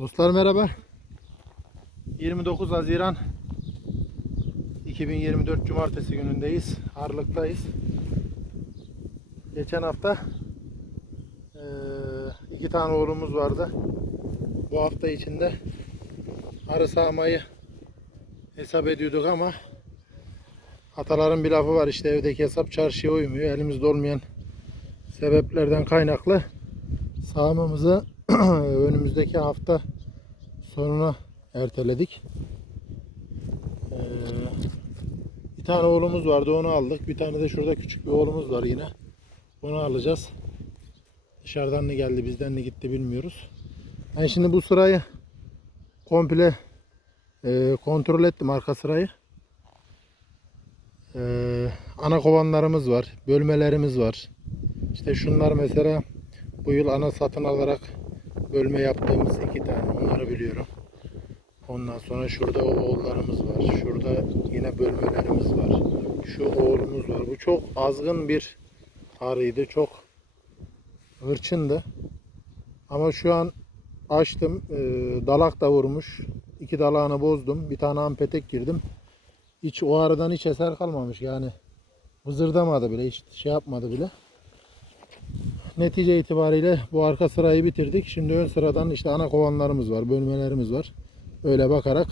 Dostlar merhaba. 29 Haziran 2024 Cumartesi günündeyiz. Harlık'tayız. Geçen hafta eee, iki tane oğlumuz vardı. Bu hafta içinde arı sağmayı hesap ediyorduk ama ataların bir lafı var işte evdeki hesap çarşıya uymuyor. Elimizde olmayan sebeplerden kaynaklı sağmamızı önümüzdeki hafta sonuna erteledik. Ee, bir tane oğlumuz vardı onu aldık. Bir tane de şurada küçük bir oğlumuz var yine. Onu alacağız. Dışarıdan ne geldi bizden ne gitti bilmiyoruz. Ben şimdi bu sırayı komple e, kontrol ettim arka sırayı. Ee, ana kovanlarımız var. Bölmelerimiz var. İşte şunlar mesela bu yıl ana satın alarak bölme yaptığımız iki tane. Onları biliyorum. Ondan sonra şurada oğullarımız var. Şurada yine bölmelerimiz var. Şu oğlumuz var. Bu çok azgın bir arıydı. Çok hırçındı. Ama şu an açtım. Ee, dalak da vurmuş. İki dalağını bozdum. Bir tane ampetek girdim. Hiç o aradan hiç eser kalmamış. Yani vızırdamadı bile. Hiç şey yapmadı bile. Netice itibariyle bu arka sırayı bitirdik. Şimdi ön sıradan işte ana kovanlarımız var, bölmelerimiz var. Öyle bakarak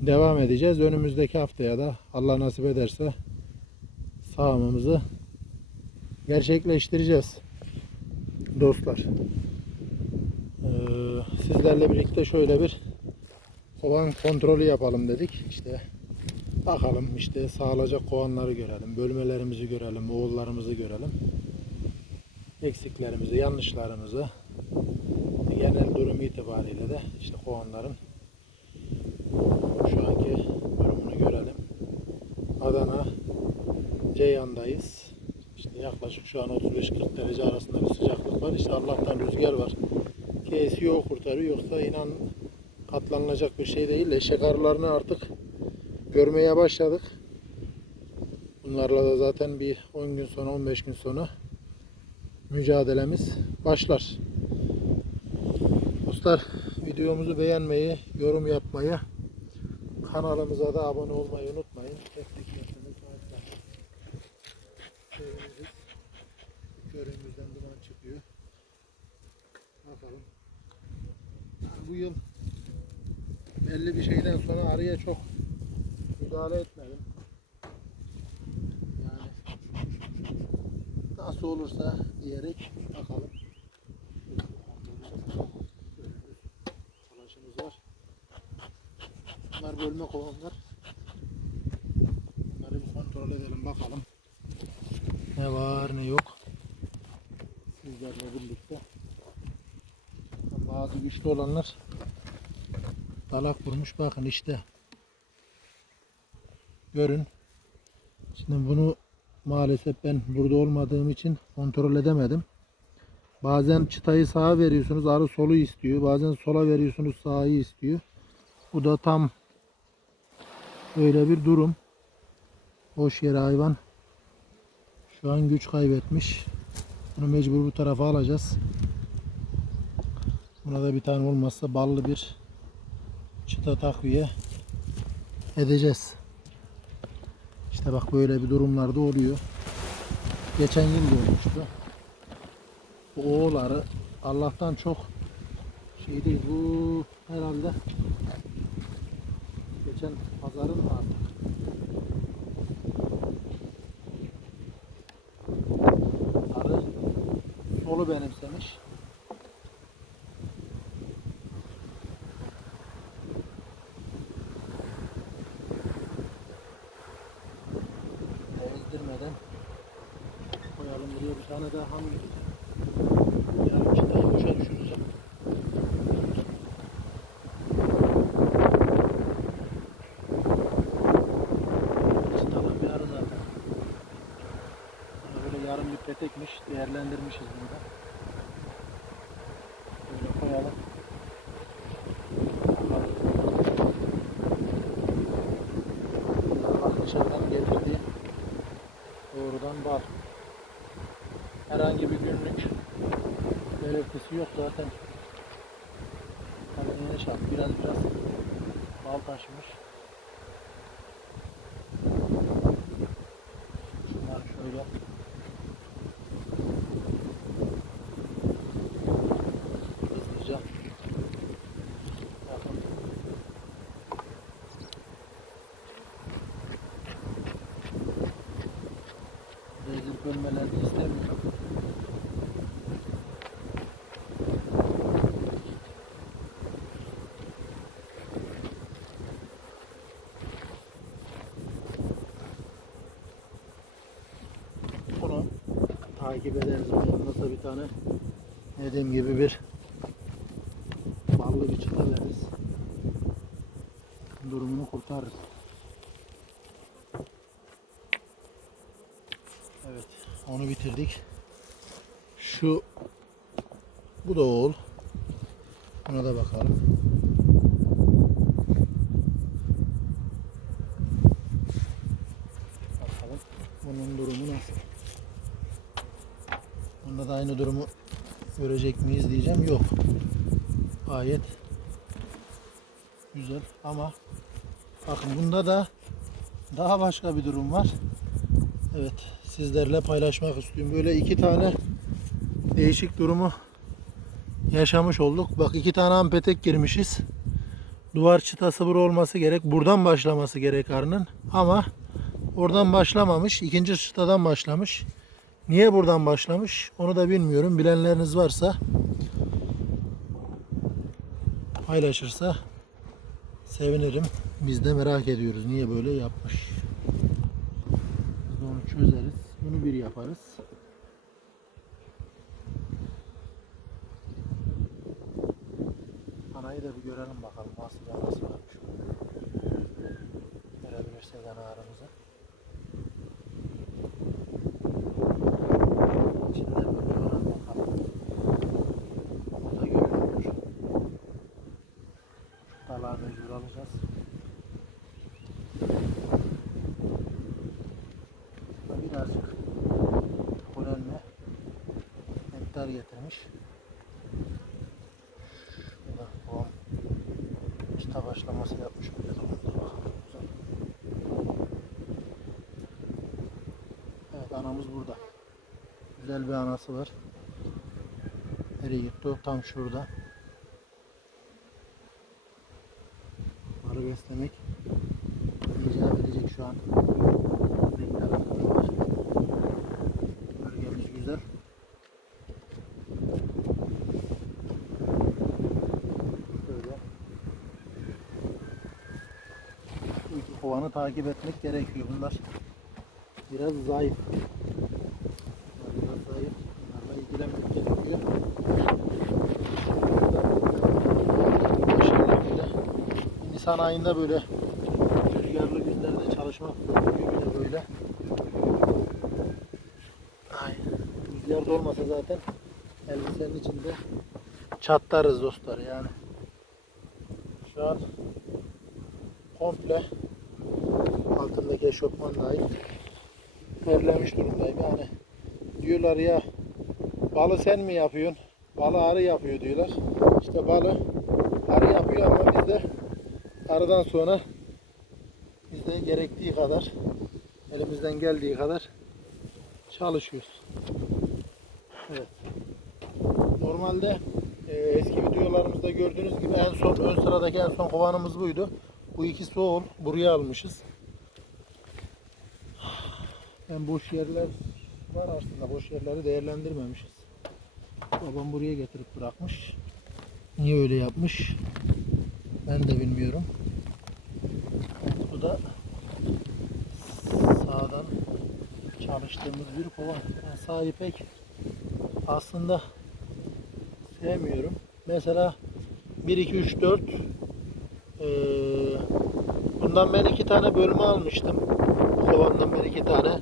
devam edeceğiz. Önümüzdeki haftaya da Allah nasip ederse sağımımızı gerçekleştireceğiz. Dostlar. Sizlerle birlikte şöyle bir kovan kontrolü yapalım dedik. İşte bakalım işte sağlayacak kovanları görelim, bölmelerimizi görelim, oğullarımızı görelim eksiklerimizi, yanlışlarımızı genel durum itibariyle de işte kovanların şu anki durumunu görelim. Adana Ceyhan'dayız. İşte yaklaşık şu an 35-40 derece arasında bir sıcaklık var. İşte Allah'tan rüzgar var. Ki esiyor kurtarıyor. Yoksa inan katlanılacak bir şey değil. Eşek arılarını artık görmeye başladık. Bunlarla da zaten bir 10 gün sonra 15 gün sonra mücadelemiz başlar. Dostlar videomuzu beğenmeyi, yorum yapmayı, kanalımıza da abone olmayı unutmayın. Yaptığımız ağaçlar. Çevremiz, körüğümüzden duman çıkıyor. Bakalım. Yani bu yıl belli bir şeyden sonra arıya çok müdahale etmedim. Yani nasıl olursa diyerek bakalım. Dolaşımız var. Bunlar bölme kovanlar. Bunları bir kontrol edelim bakalım. Ne var ne yok. Sizlerle birlikte. Bazı güçlü olanlar dalak vurmuş. Bakın işte. Görün. Şimdi bunu maalesef ben burada olmadığım için kontrol edemedim. Bazen çıtayı sağa veriyorsunuz arı solu istiyor. Bazen sola veriyorsunuz sağı istiyor. Bu da tam öyle bir durum. Boş yere hayvan şu an güç kaybetmiş. Bunu mecbur bu tarafa alacağız. Buna da bir tane olmazsa ballı bir çıta takviye edeceğiz. İşte bak böyle bir durumlarda oluyor. Geçen yıl da olmuştu. Bu oğulları Allah'tan çok şey değil. Bu herhalde geçen pazarın artık? Arı solu benimsemiş. ezdirmeden koyalım buraya bir tane daha ham yarım çıtayı boşa düşüreceğim. Çıtalı bir arı zaten. Buna böyle yarım bir petekmiş değerlendirmişiz bunu da. Böyle koyalım. Allah dışarıdan getirdiği doğrudan bal. Herhangi bir günlük belirtisi yok zaten. gidişat. Biraz biraz bal taşımış. Şunlar şöyle. Hızlıca. Bakın. Rezil bölmelerini istemiyorum. Bunu takip ederiz. Yanında da bir tane dediğim gibi bir ballı bir çıta veririz. Durumunu kurtarırız. Evet, onu bitirdik. Şu bu da oğul. Buna da bakalım. Bakalım bunun durumu nasıl? Bunda da aynı durumu görecek miyiz diyeceğim. Yok. Gayet güzel ama bakın bunda da daha başka bir durum var. Evet sizlerle paylaşmak istiyorum. Böyle iki tane değişik durumu yaşamış olduk. Bak iki tane ampetek girmişiz. Duvar çıtası bura olması gerek. Buradan başlaması gerek arının. Ama oradan başlamamış. ikinci çıtadan başlamış. Niye buradan başlamış? Onu da bilmiyorum. Bilenleriniz varsa paylaşırsa sevinirim. Biz de merak ediyoruz. Niye böyle yapmış? Biz onu çözeriz. Bunu bir yaparız. Anayı da bir görelim bakalım nasıl bir anası varmış. Görebilirsek ana aramızı. İçinde böyle var bakalım. O da görünüyor. Şu dalağı mecbur alacağız. Burada birazcık polenle nektar getirmiş. Şurada babam başlaması yapmış. Bakalım. Evet anamız burada. Güzel bir anası var. Nereye gitti o? Tam şurada. Arı beslemek icap edecek şu an. Nektar akımı var. Bölgemiz güzel. Böyle. Bu iki kovanı takip etmek gerekiyor. Bunlar biraz zayıf. Bunlar biraz zayıf. Bunlarla ilgilenmek gerekiyor. Nisan ayında böyle rüzgarlı günlerde çalışmak de böyle. Ay, rüzgar da olmasa zaten elbisenin içinde çatlarız dostlar yani. Şu an komple altındaki eşofman dahil terlemiş durumdayım yani. Diyorlar ya balı sen mi yapıyorsun? Balı arı yapıyor diyorlar. İşte balı arı yapıyor ama biz de arıdan sonra biz de gerektiği kadar elimizden geldiği kadar çalışıyoruz. Evet. Normalde e, eski videolarımızda gördüğünüz gibi en son ön sıradaki en son kovanımız buydu. Bu ikisi oğul. Buraya almışız. Yani boş yerler var aslında. Boş yerleri değerlendirmemişiz. Babam buraya getirip bırakmış. Niye öyle yapmış? Ben de bilmiyorum. Bu da sağdan çalıştığımız bir kova. Ben sağı pek aslında sevmiyorum. Mesela 1, 2, 3, 4 eee, bundan ben iki tane bölme almıştım. Kovandan ben iki tane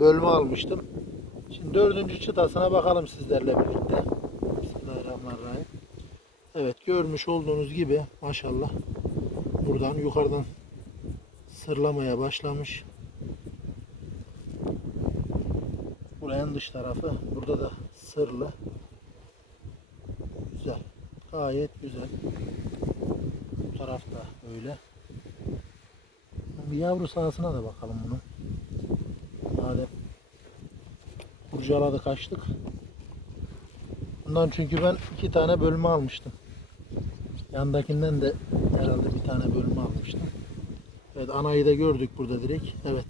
bölme almıştım. Şimdi dördüncü çıtasına bakalım sizlerle birlikte. Bismillahirrahmanirrahim. Evet görmüş olduğunuz gibi maşallah buradan yukarıdan sırlamaya başlamış. Buranın dış tarafı burada da sırlı. Güzel. Gayet güzel. Bu tarafta öyle. Bir yavru sahasına da bakalım bunu. Madem kurcaladı kaçtık. Bundan çünkü ben iki tane bölme almıştım. Yandakinden de herhalde bir tane bölme almıştım. Evet anayı da gördük burada direkt. Evet.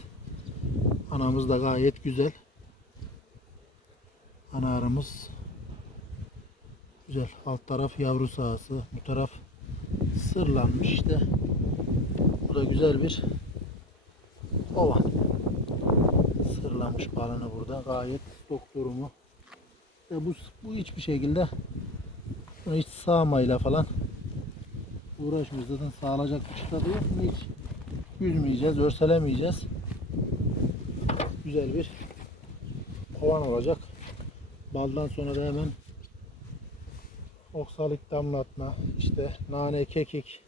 Anamız da gayet güzel. Ana arımız güzel. Alt taraf yavru sahası. Bu taraf sırlanmış işte. Bu da güzel bir ovan. Sırlamış balını burada. Gayet stok durumu. Ve bu, bu hiçbir şekilde bunu hiç sağmayla falan uğraşmıyoruz. Zaten sağlayacak bir çıta da yok. Hiç yüzmeyeceğiz, örselemeyeceğiz. Güzel bir kovan olacak. Baldan sonra da hemen oksalik damlatma, işte nane, kekik,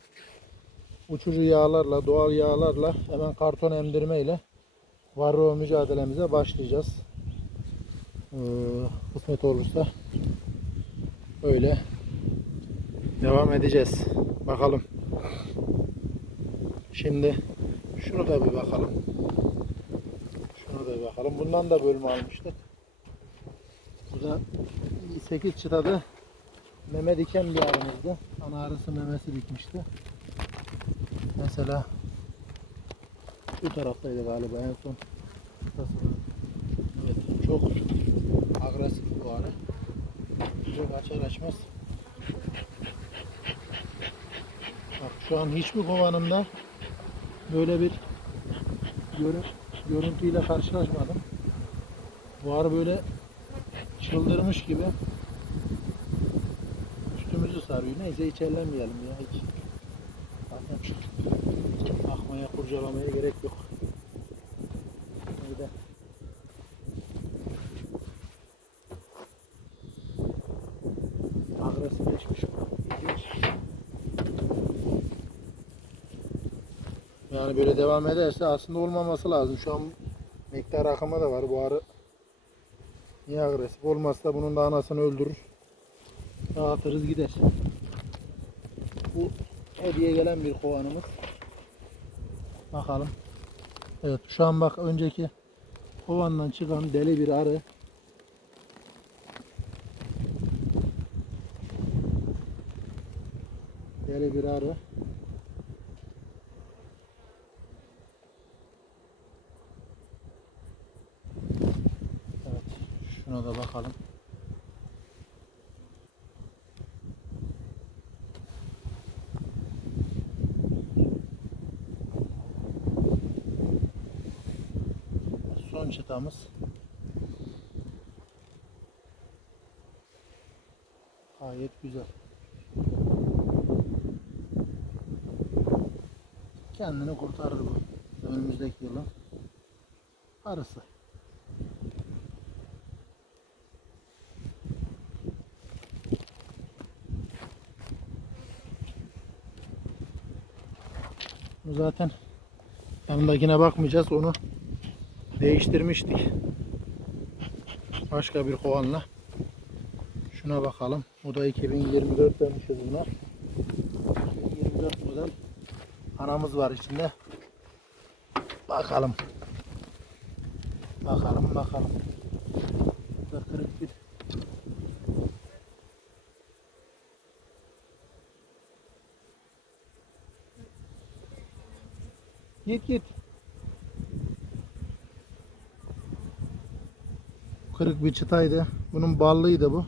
uçucu yağlarla, doğal yağlarla hemen karton emdirmeyle varroa mücadelemize başlayacağız. Ee, kısmet olursa öyle devam edeceğiz. Bakalım. Şimdi şunu da bir bakalım. Şunu da bir bakalım. Bundan da bölme almıştık. Bu da 8 çıtadı meme diken bir arımızdı. Ana arısı memesi dikmişti. Mesela bu taraftaydı galiba en son. Evet, çok agresif bu arı. Direkt açar açmaz. Bak şu an hiçbir kovanımda böyle bir görü görüntüyle karşılaşmadım. Bu arı böyle çıldırmış gibi üstümüzü sarıyor. Neyse hiç ellemeyelim ya hiç. Zaten bakmaya kurcalamaya gerek yok. Öyle. Agresifleşmiş bu. İlginç. Yani böyle devam ederse aslında olmaması lazım. Şu an miktar akımı da var. Bu arı niye agresif olmazsa bunun da anasını öldürür. Dağıtırız gider. Bu hediye gelen bir kovanımız. Bakalım. Evet şu an bak önceki kovandan çıkan deli bir arı. Deli bir arı. Evet şuna da bakalım. Son çıtamız. Gayet güzel. Kendini kurtarır bu. Önümüzdeki yılın arısı. Bu zaten yanındakine bakmayacağız. Onu değiştirmiştik. Başka bir kovanla. Şuna bakalım. Bu da 2024 demişiz buna. 2024 model anamız var içinde. Bakalım. Bakalım bakalım. Burada kırık bir Git git. Kırık bir çıtaydı. Bunun ballıydı bu.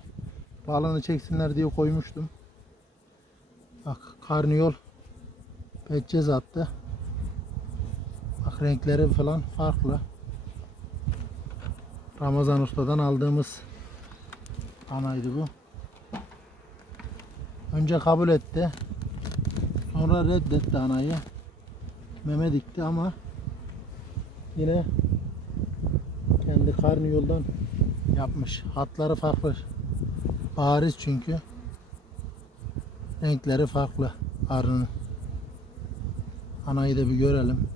Balını çeksinler diye koymuştum. Bak karniyol petçez attı. Bak renkleri falan farklı. Ramazan Usta'dan aldığımız anaydı bu. Önce kabul etti. Sonra reddetti anayı. Meme dikti ama yine kendi karniyoldan yapmış. Hatları farklı. Bariz çünkü. Renkleri farklı arının. Anayı da bir görelim.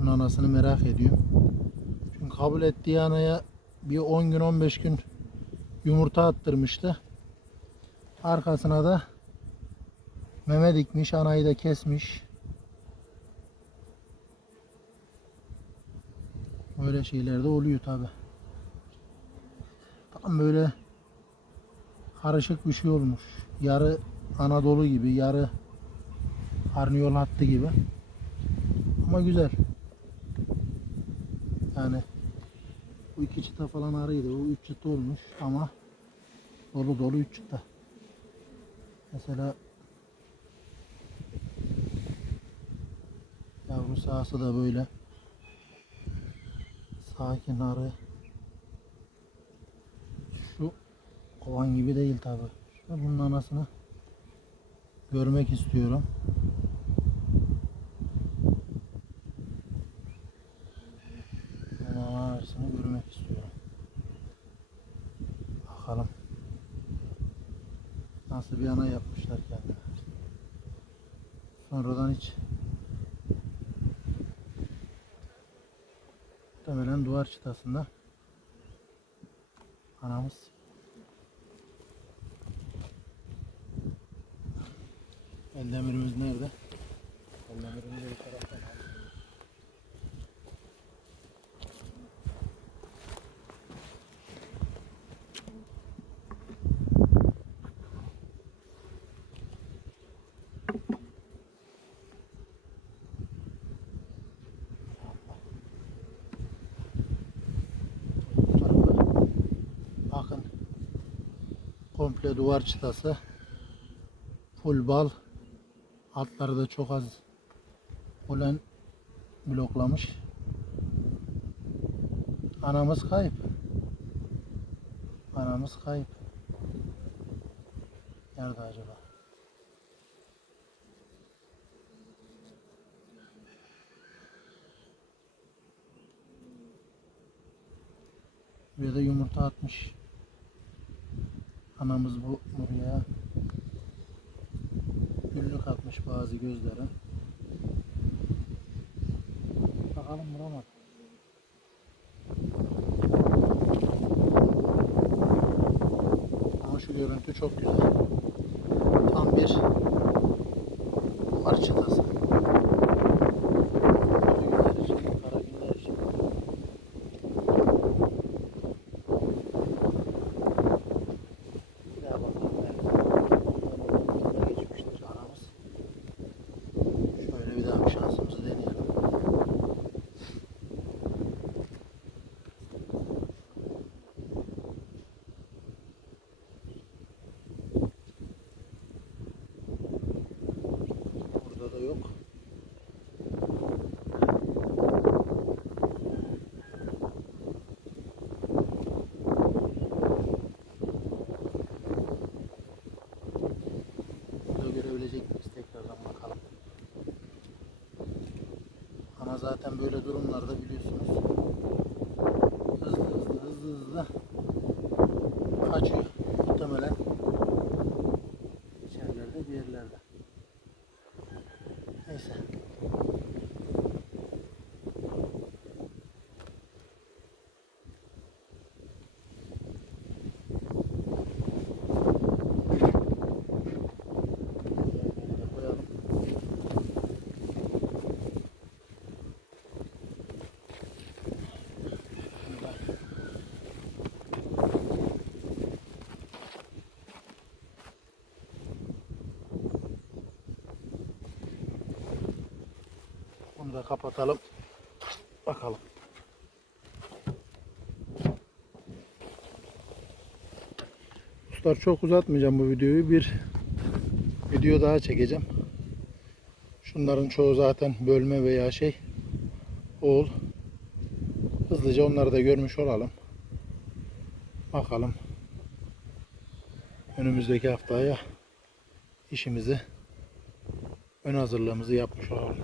Bunun anasını merak ediyorum. Çünkü kabul ettiği anaya bir 10 gün 15 gün yumurta attırmıştı. Arkasına da Meme dikmiş, anayı da kesmiş. Böyle şeyler de oluyor tabi. Tam böyle karışık bir şey olmuş. Yarı Anadolu gibi, yarı Karnıyol hattı gibi. Ama güzel. Yani bu iki çıta falan arıydı. O üç çıta olmuş ama dolu dolu üç çıta. Mesela yavru sahası da böyle sakin arı. Şu kovan gibi değil tabi. Bunun anasını görmek istiyorum. Bunun anasını görmek istiyorum. Bakalım. Nasıl bir ana yapmışlar kendine. Sonradan hiç muhtemelen duvar çıtasında anamız El demirimiz nerede? El demirimiz de bu taraftan. Bu tarafa bakın komple duvar çıtası. Full bal. Altları da çok az polen bloklamış. Anamız kayıp. Anamız kayıp. Nerede acaba? Buraya da yumurta atmış. Anamız bu buraya güllük atmış bazı gözlere. Bakalım bulamadım. Ama şu görüntü çok güzel. Tam bir duvar çıtası. Kötü günler için, kara günler için. Bir daha bakalım belki. Böyle geçmiştir aramız. Şöyle bir daha bir şansımızı deneyelim. Burada da yok. Burada görebilecek miyiz? Tekrardan bakalım. Ama zaten böyle durumlarda biliyorsunuz hızlı hızlı hızlı hızlı kaçıyor muhtemelen içerilerde bir yerlerde. Neyse. Şöyle koyalım. Bunu da kapatalım. Bakalım. Dostlar çok uzatmayacağım bu videoyu. Bir video daha çekeceğim. Şunların çoğu zaten bölme veya şey oğul. Hızlıca onları da görmüş olalım. Bakalım. Önümüzdeki haftaya işimizi ön hazırlığımızı yapmış olalım.